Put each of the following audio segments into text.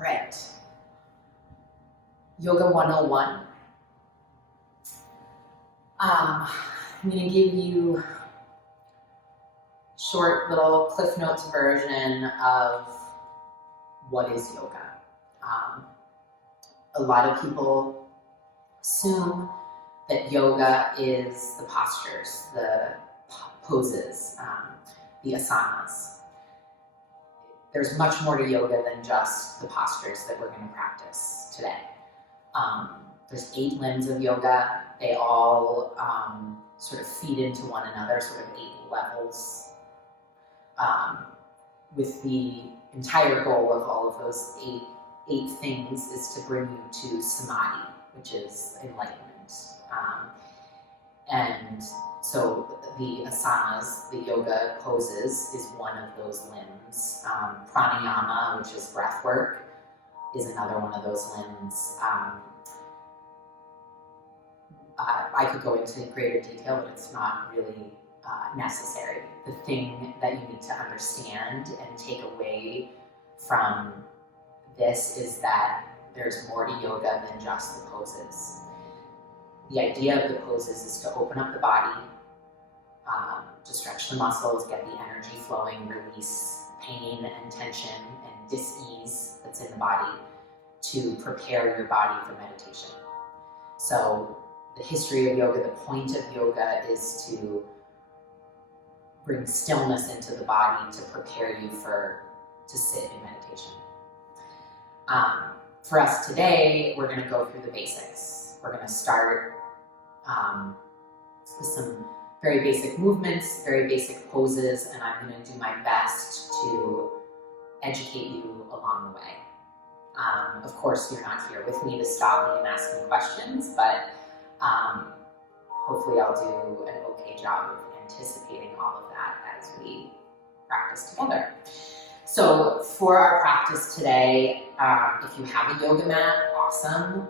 All right. Yoga 101. I'm going to give you a short little Cliff Notes version of what is yoga. A lot of people assume that yoga is the postures, the poses, the asanas. There's much more to yoga than just the postures that we're going to practice today. There's 8 limbs of yoga. They all sort of feed into one another, sort of 8 levels, with the entire goal of all of those eight things is to bring you to samadhi, which is enlightenment. And so the asanas, the yoga poses, is one of those limbs. Pranayama, which is breath work, is another one of those limbs. I could go into greater detail, but it's not really necessary. The thing that you need to understand and take away from this is that there's more to yoga than just the poses. The idea of the poses is to open up the body, to stretch the muscles, get the energy flowing, release pain and tension and dis-ease that's in the body to prepare your body for meditation. So the history of yoga, the point of yoga is to bring stillness into the body to prepare you to sit in meditation. For us today, we're going to go through the basics. We're going to start with some very basic movements, very basic poses, and I'm going to do my best to educate you along the way. Of course, you're not here with me to stop me and ask me questions, but hopefully I'll do an okay job of anticipating all of that as we practice together. So for our practice today, if you have a yoga mat, awesome.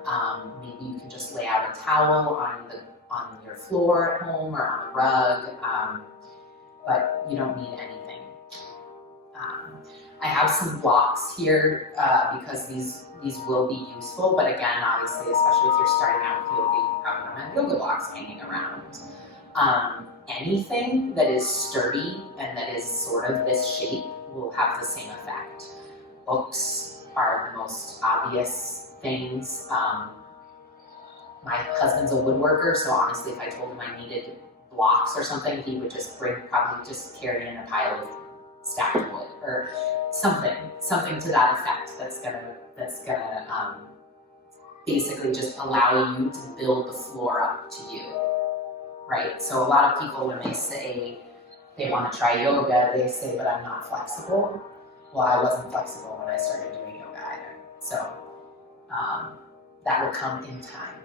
Maybe you can just lay out a towel on your floor at home or on a rug, but you don't need anything. I have some blocks here because these will be useful, but again, obviously, especially if you're starting out with yoga, you probably don't have yoga blocks hanging around. Anything that is sturdy and that is sort of this shape will have the same effect. Books are the most obvious things. My husband's a woodworker, so honestly, if I told him I needed blocks or something, he would probably just carry in a pile of stacked wood or something to that effect that's gonna basically just allow you to build the floor up to you, right? So a lot of people, when they say they want to try yoga, they say, but I'm not flexible. Well, I wasn't flexible when I started doing yoga either. So that will come in time.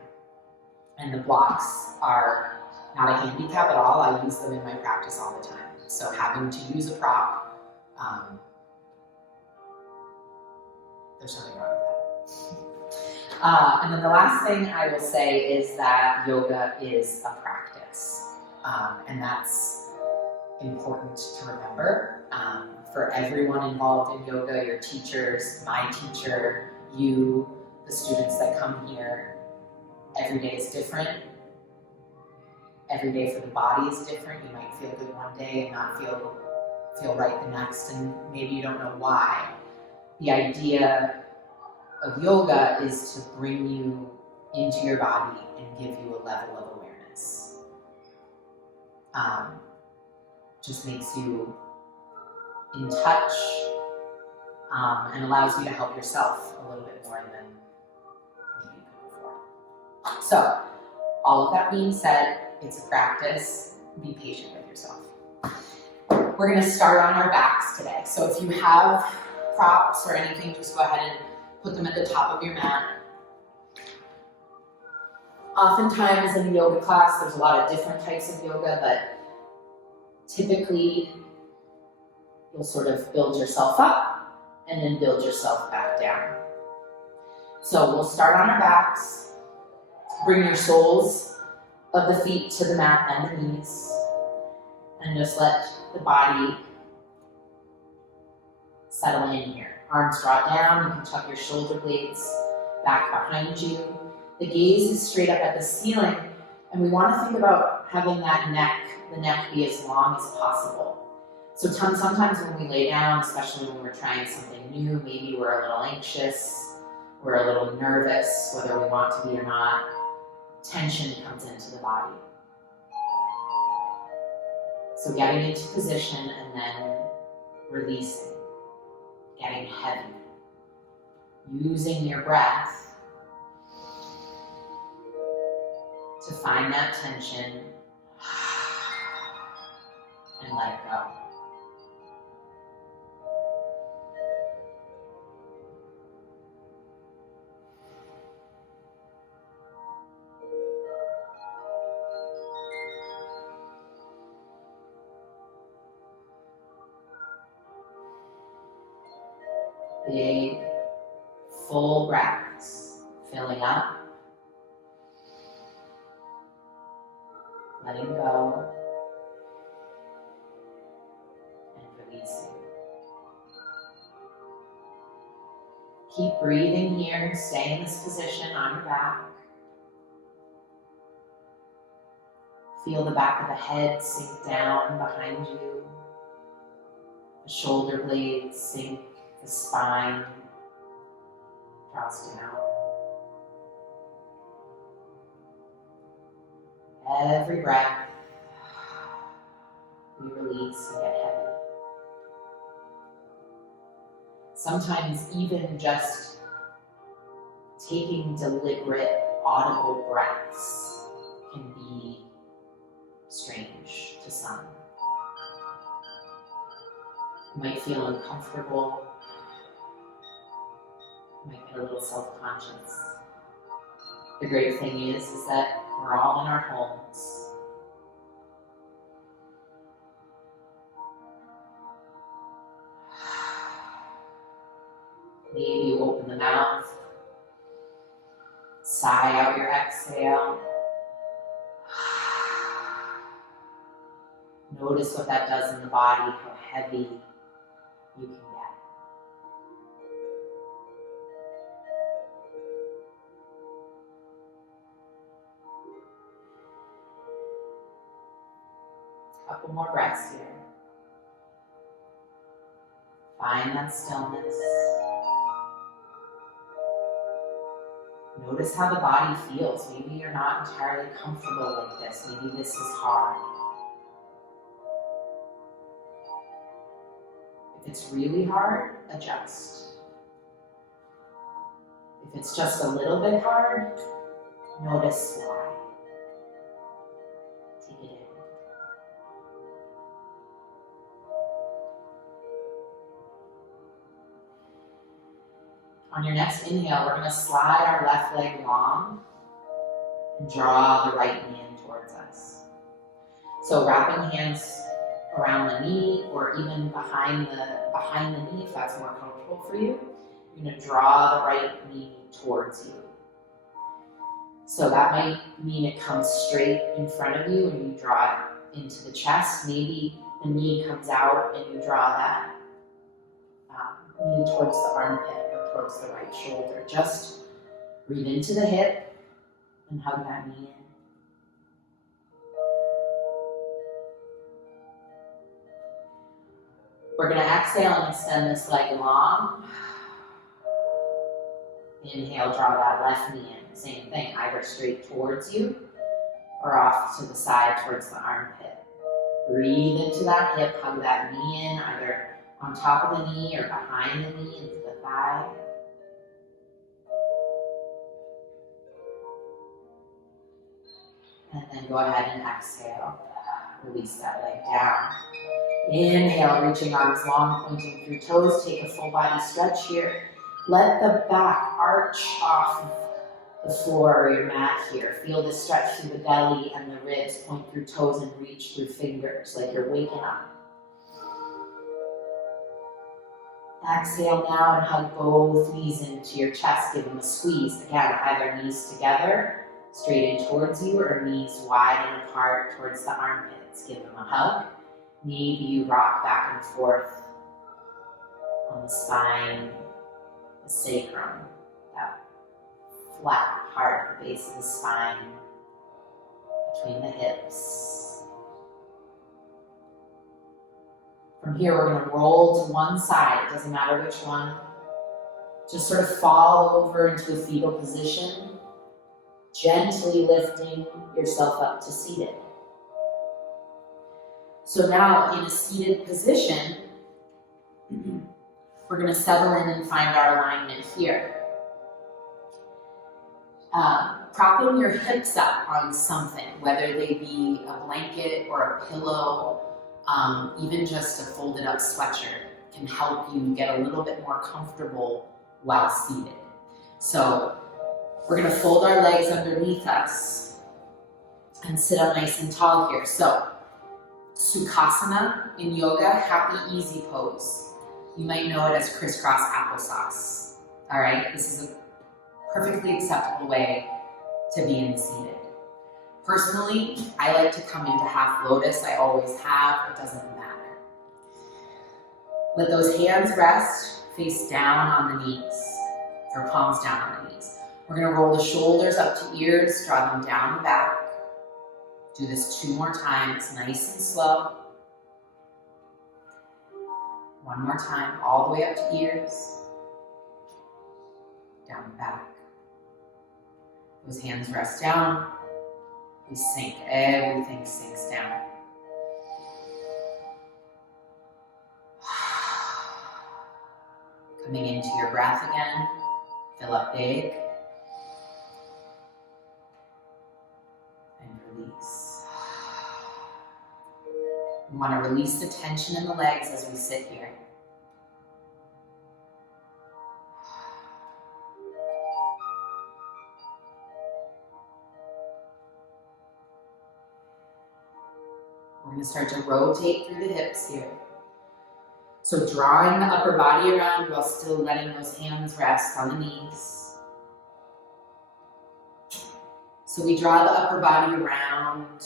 And the blocks are not a handicap at all. I use them in my practice all the time. So having to use a prop, there's nothing wrong with that. And then the last thing I will say is that yoga is a practice. And that's important to remember. For everyone involved in yoga, your teachers, my teacher, you, the students that come here, every day is different. Every day for the body is different. You might feel good one day and not feel right the next, and maybe you don't know why. The idea of yoga is to bring you into your body and give you a level of awareness. Just makes you in touch and allows you to help yourself a little bit more than maybe you could before. So, all of that being said, it's a practice. Be patient with yourself. We're going to start on our backs today. So if you have props or anything, just go ahead and put them at the top of your mat. Oftentimes in the yoga class, there's a lot of different types of yoga, but typically you'll sort of build yourself up and then build yourself back down. So we'll start on our backs. Bring your soles of the feet to the mat and the knees, and just let the body settle in here. arms draw down. You can tuck your shoulder blades back behind you. The gaze is straight up at the ceiling, and we want to think about having the neck be as long as possible. So sometimes when we lay down, especially when we're trying something new, maybe we're a little anxious, we're a little nervous, whether we want to be or not, tension comes into the body. So getting into position and then releasing, getting heavy, using your breath to find that tension and let it go. Big, full breaths, filling up, letting go, and releasing. Keep breathing here, stay in this position on your back. Feel the back of the head sink down behind you, the shoulder blades sink, the spine drops down. Every breath, we release and get heavy. Sometimes even just taking deliberate, audible breaths can be strange to some. You might feel uncomfortable. You might get a little self-conscious. The great thing is that we're all in our homes. Maybe you open the mouth, sigh out your exhale. Notice what that does in the body, how heavy you can get. Couple more breaths here. Find that stillness. Notice how the body feels. Maybe you're not entirely comfortable like this. Maybe this is hard. If it's really hard, adjust. If it's just a little bit hard, notice why. Take it in. On your next inhale, we're going to slide our left leg long and draw the right knee in towards us. So wrapping hands around the knee or even behind the knee if that's more comfortable for you. You're going to draw the right knee towards you. So that might mean it comes straight in front of you and you draw it into the chest. Maybe the knee comes out and you draw that knee towards the armpit or towards the right shoulder. Just breathe into the hip and hug that knee in. We're going to exhale and extend this leg long. Inhale, draw that left knee in. Same thing, either straight towards you or off to the side towards the armpit. Breathe into that hip, hug that knee in, either on top of the knee or behind the knee into the thigh. And then go ahead and exhale. Release that leg down. Inhale, reaching arms long, pointing through toes. Take a full body stretch here. Let the back arch off the floor or your mat here. Feel the stretch through the belly and the ribs. Point through toes and reach through fingers like you're waking up. Exhale now and hug both knees into your chest. Give them a squeeze. Again, either knees together, straight in towards you, or knees wide and apart towards the armpits. Give them a hug. Maybe you rock back and forth on the spine, the sacrum, that flat part at the base of the spine, between the hips. From here, we're going to roll to one side. It doesn't matter which one. Just sort of fall over into a fetal position, gently lifting yourself up to seated. So now, in a seated position, we're going to settle in and find our alignment here. Propping your hips up on something, whether they be a blanket or a pillow, even just a folded up sweatshirt, can help you get a little bit more comfortable while seated. So we're going to fold our legs underneath us and sit up nice and tall here. So Sukhasana in yoga, happy easy pose. You might know it as crisscross applesauce. All right, this is a perfectly acceptable way to be in seated. Personally, I like to come into half lotus. I always have, it doesn't matter. Let those hands rest face down on the knees, or palms down on the knees. We're going to roll the shoulders up to ears, draw them down the back. Do this 2 more times, nice and slow. 1 more time, all the way up to ears, down the back. Those hands rest down. We sink, everything sinks down. Coming into your breath again, fill up big. And release. We want to release the tension in the legs as we sit here. We're going to start to rotate through the hips here. So drawing the upper body around while still letting those hands rest on the knees. So we draw the upper body around,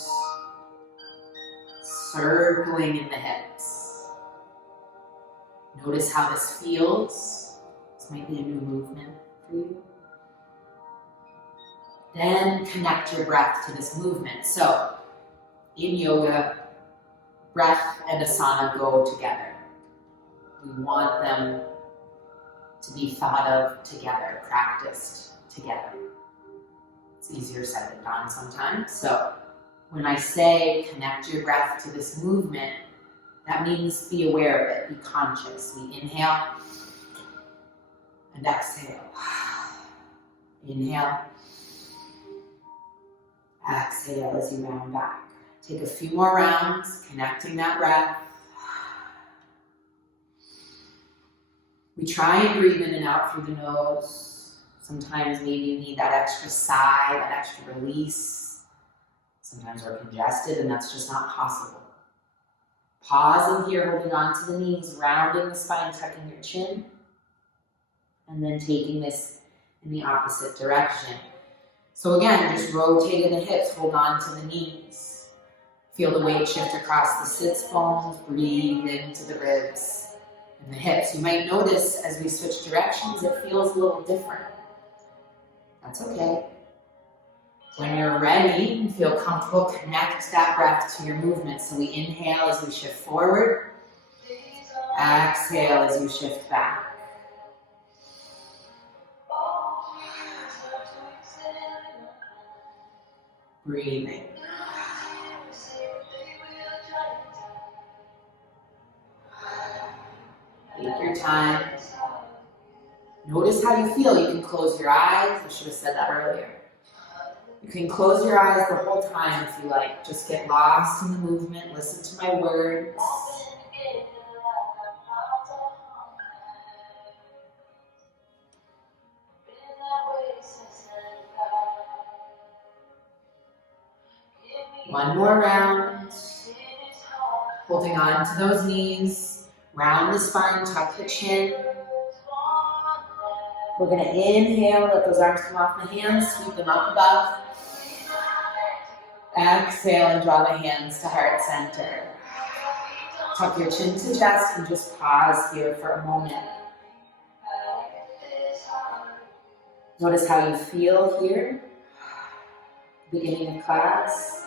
circling in the hips. Notice how this feels. This might be a new movement for you. Then connect your breath to this movement. So in yoga, breath and asana go together. We want them to be thought of together, practiced together. It's easier said than done sometimes. So when I say connect your breath to this movement, that means be aware of it, be conscious. We inhale and exhale. Inhale, exhale as you round back. Take a few more rounds, connecting that breath. We try and breathe in and out through the nose. Sometimes maybe you need that extra sigh, that extra release. Sometimes we're congested and that's just not possible. Pause in here, holding on to the knees, rounding the spine, tucking your chin, and then taking this in the opposite direction. So again, just rotating the hips, hold on to the knees. Feel the weight shift across the sits bones, breathe into the ribs and the hips. You might notice as we switch directions, it feels a little different. That's okay. When you're ready and feel comfortable, connect that breath to your movement. So we inhale as we shift forward, exhale as you shift back. Breathing. Take your time. Notice how you feel. You can close your eyes. I should have said that earlier. You can close your eyes the whole time if you like. Just get lost in the movement. Listen to my words. One more round. Holding on to those knees. Round the spine, tuck the chin. We're going to inhale, let those arms come off the hands, sweep them up above. Exhale and draw the hands to heart center. Tuck your chin to chest and just pause here for a moment. Notice how you feel here, beginning of class.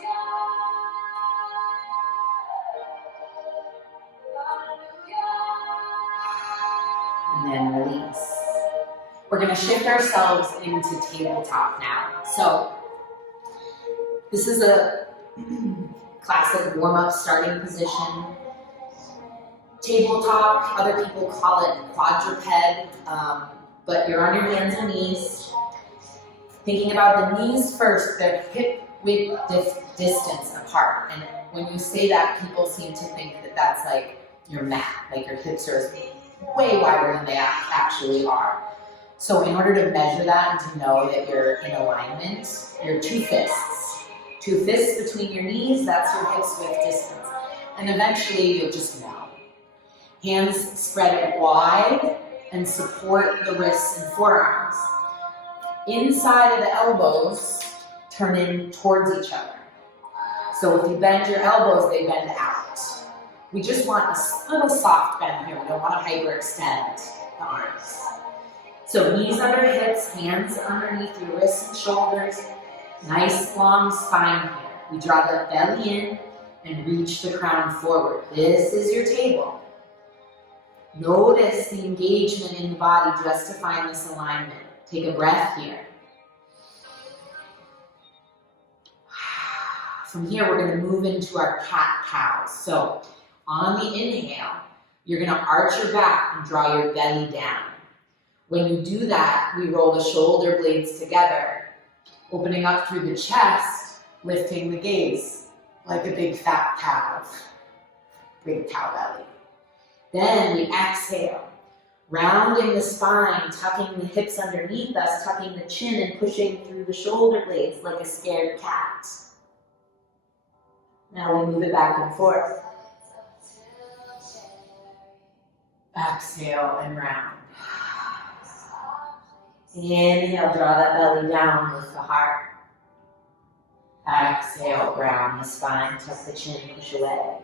And then release. We're going to shift ourselves into tabletop now. So this is a classic warm-up starting position. Tabletop, other people call it quadruped, but you're on your hands and knees. Thinking about the knees first, they're hip-width distance apart. And when you say that, people seem to think that that's like your mat, like your hips are way wider than they actually are. So in order to measure that and to know that you're in alignment, you're 2 fists. 2 fists between your knees, that's your hips width distance. And eventually you'll just know. Hands spread wide and support the wrists and forearms. Inside of the elbows, turn in towards each other. So if you bend your elbows, they bend out. We just want a little soft bend here. We don't want to hyperextend the arms. So knees under hips, hands underneath your wrists and shoulders. Nice long spine here. We draw the belly in and reach the crown forward. This is your table. Notice the engagement in the body just to find this alignment. Take a breath here. From here, we're going to move into our cat-cows. So on the inhale, you're going to arch your back and draw your belly down. When you do that, we roll the shoulder blades together, opening up through the chest, lifting the gaze like a big fat cow, big cow belly. Then we exhale, rounding the spine, tucking the hips underneath us, tucking the chin and pushing through the shoulder blades like a scared cat. Now we move it back and forth. Exhale and round. Inhale, draw that belly down with the heart. Exhale, round the spine, tuck the chin, push away.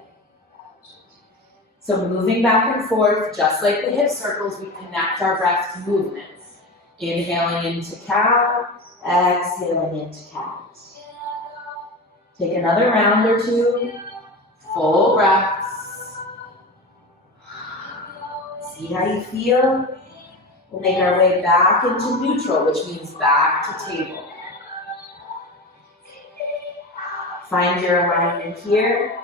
So moving back and forth, just like the hip circles, we connect our breath to movements. Inhaling into cow, exhaling into cat. Take another round or 2, full breaths. See how you feel? We'll make our way back into neutral, which means back to table. Find your alignment here.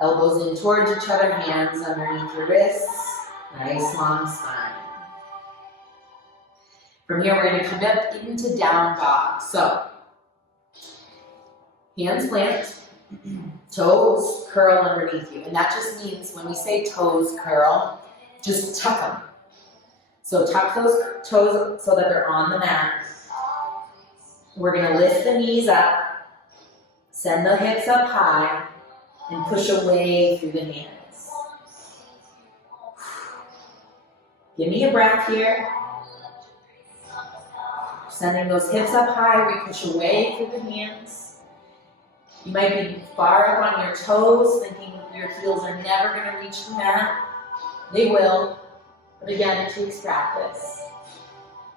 Elbows in towards each other, hands underneath your wrists. Nice long spine. From here, we're going to come up into down dog. So, hands plant, toes curl underneath you. And that just means when we say toes curl, just tuck them. So tuck those toes so that they're on the mat. We're going to lift the knees up, send the hips up high, and push away through the hands. Give me a breath here. Sending those hips up high, we push away through the hands. You might be far up on your toes, thinking your heels are never going to reach the mat. They will, but again, it takes practice.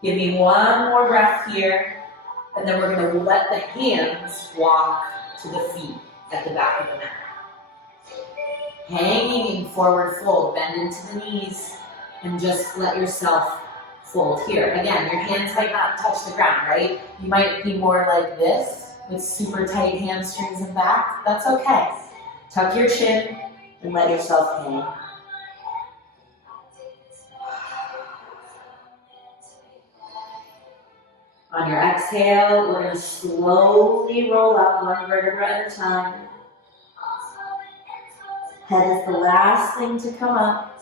Give me one more breath here, and then we're going to let the hands walk to the feet at the back of the mat. Hanging in forward fold, bend into the knees, and just let yourself fold here. Again, your hands might not touch the ground, right? You might be more like this, with super tight hamstrings and back. That's okay. Tuck your chin and let yourself hang. On your exhale, we're going to slowly roll up one vertebra at a time. Head is the last thing to come up.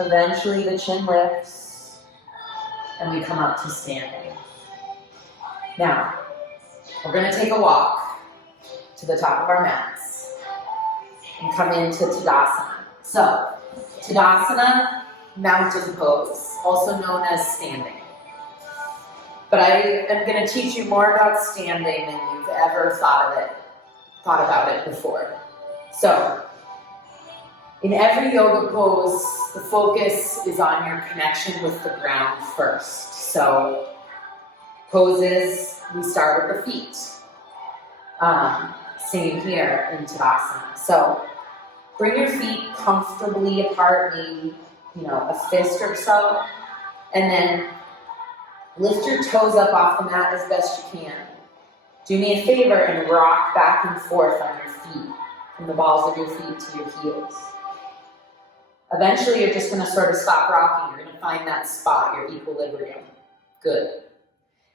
Eventually the chin lifts and we come up to standing. Now, we're going to take a walk to the top of our mats and come into Tadasana. So, Tadasana, mountain pose, also known as standing. But I am going to teach you more about standing than you've ever thought about it before. So, In every yoga pose, the focus is on your connection with the ground first. So poses, we start with the feet. Same here in Tadasana. So bring your feet comfortably apart, maybe, a fist or so, and then lift your toes up off the mat as best you can. Do me a favor and rock back and forth on your feet, from the balls of your feet to your heels. Eventually, you're just going to sort of stop rocking. You're going to find that spot, your equilibrium. Good.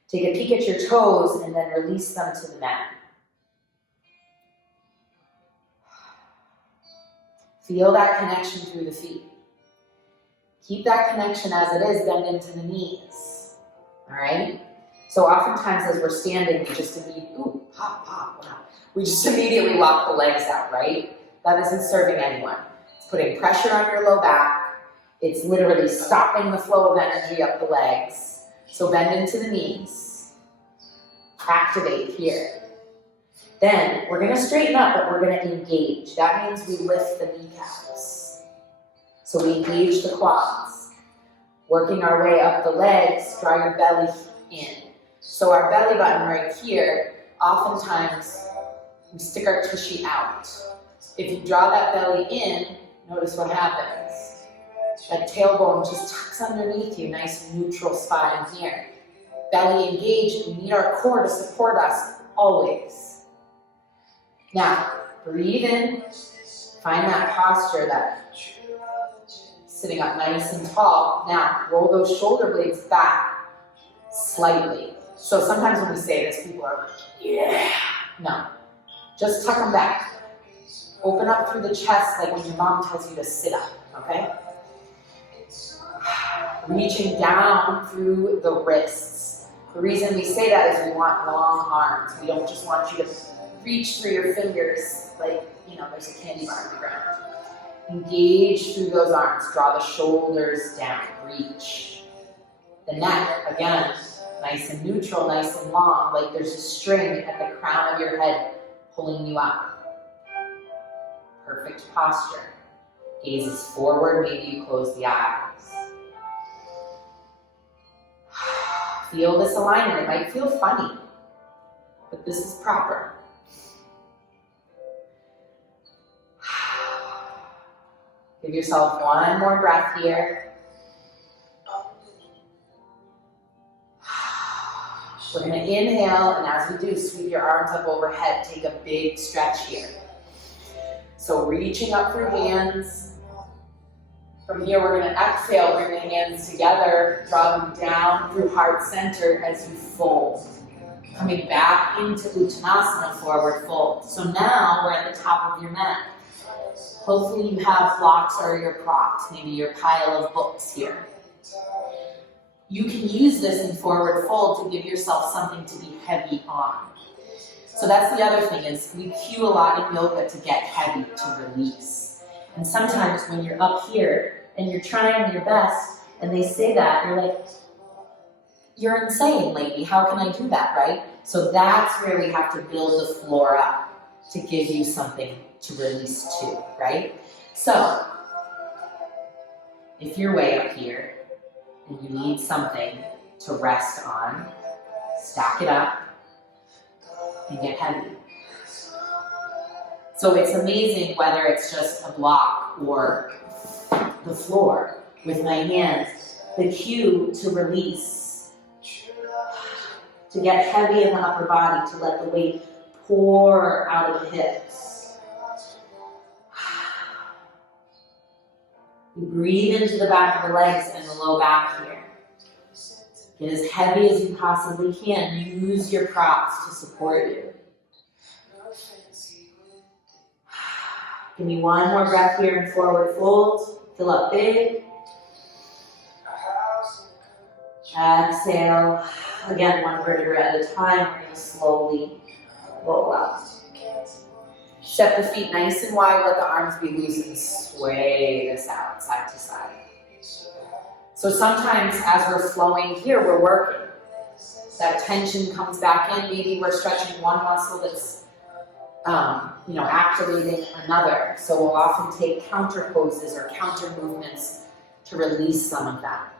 Take a peek at your toes and then release them to the mat. Feel that connection through the feet. Keep that connection as it is, bend into the knees. All right? So oftentimes as we're standing, we just immediately, pop, wow. We just immediately lock the legs out, right? That isn't serving anyone. It's putting pressure on your low back. It's literally stopping the flow of energy up the legs. So bend into the knees. Activate here. Then we're going to straighten up, but we're going to engage. That means we lift the kneecaps. So we engage the quads. Working our way up the legs, draw your belly in. So our belly button right here, oftentimes we stick our tushy out. If you draw that belly in, notice what happens. That tailbone just tucks underneath you, nice neutral spot in here. Belly engaged, we need our core to support us always. Now, breathe in, find that posture, that sitting up nice and tall. Now, roll those shoulder blades back slightly. So sometimes when we say this, people are like, yeah. No, just tuck them back. Open up through the chest like when your mom tells you to sit up, okay? Reaching down through the wrists. The reason we say that is we want long arms. We don't just want you to reach through your fingers like, there's a candy bar on the ground. Engage through those arms. Draw the shoulders down. Reach. The neck, again, nice and neutral, nice and long, like there's a string at the crown of your head pulling you up. Perfect posture. Gaze is forward, maybe you close the eyes. Feel this alignment. It might feel funny, but this is proper. Give yourself one more breath here. We're going to inhale, and as we do, sweep your arms up overhead. Take a big stretch here. So reaching up through hands. From here, we're going to exhale, bring the hands together, draw them down through heart center as you fold. Coming back into Uttanasana, forward fold. So now we're at the top of your mat. Hopefully you have blocks or your props, maybe your pile of books here. You can use this in forward fold to give yourself something to be heavy on. So that's the other thing is we cue a lot in yoga to get heavy, to release. And sometimes when you're up here and you're trying your best and they say that, you're like, you're insane, lady. How can I do that, right? So that's where we have to build the floor up to give you something to release to, right? So, if you're way up here and you need something to rest on, stack it up and get heavy. So it's amazing whether it's just a block or the floor with my hands, the cue to release, to get heavy in the upper body, to let the weight pour out of the hips. You breathe into the back of the legs and the low back here. Get as heavy as you possibly can. Use your props to support you. Give me one more breath here in forward fold. Fill up big. Exhale. Again, one vertebra at a time. We're going to slowly roll out. Step the feet nice and wide, let the arms be loose and sway this out, side to side. So sometimes as we're flowing here, we're working. That tension comes back in, maybe we're stretching one muscle that's activating another. So we'll often take counter poses or counter movements to release some of that.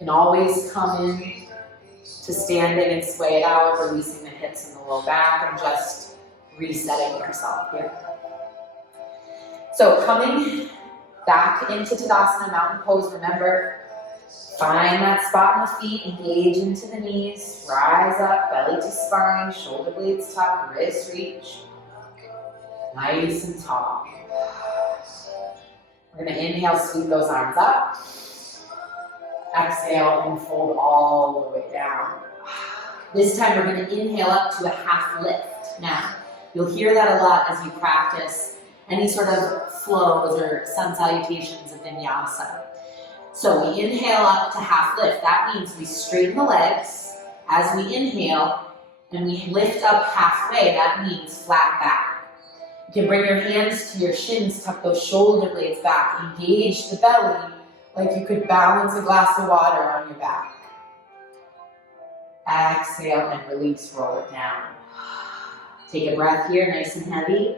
You can always come in to standing and sway it out, releasing the hips and the low back and just resetting yourself here. So coming back into Tadasana Mountain Pose, remember, find that spot in the feet, engage into the knees, rise up, belly to spine, shoulder blades tuck, wrist reach. Nice and tall. We're going to inhale, sweep those arms up. Exhale and fold all the way down. This time we're going to inhale up to a half lift. Now, you'll hear that a lot as you practice any sort of flows or sun salutations of vinyasa. So we inhale up to half lift. That means we straighten the legs as we inhale and we lift up halfway. That means flat back. You can bring your hands to your shins, tuck those shoulder blades back, engage the belly like you could balance a glass of water on your back. Exhale and release, roll it down. Take a breath here, nice and heavy.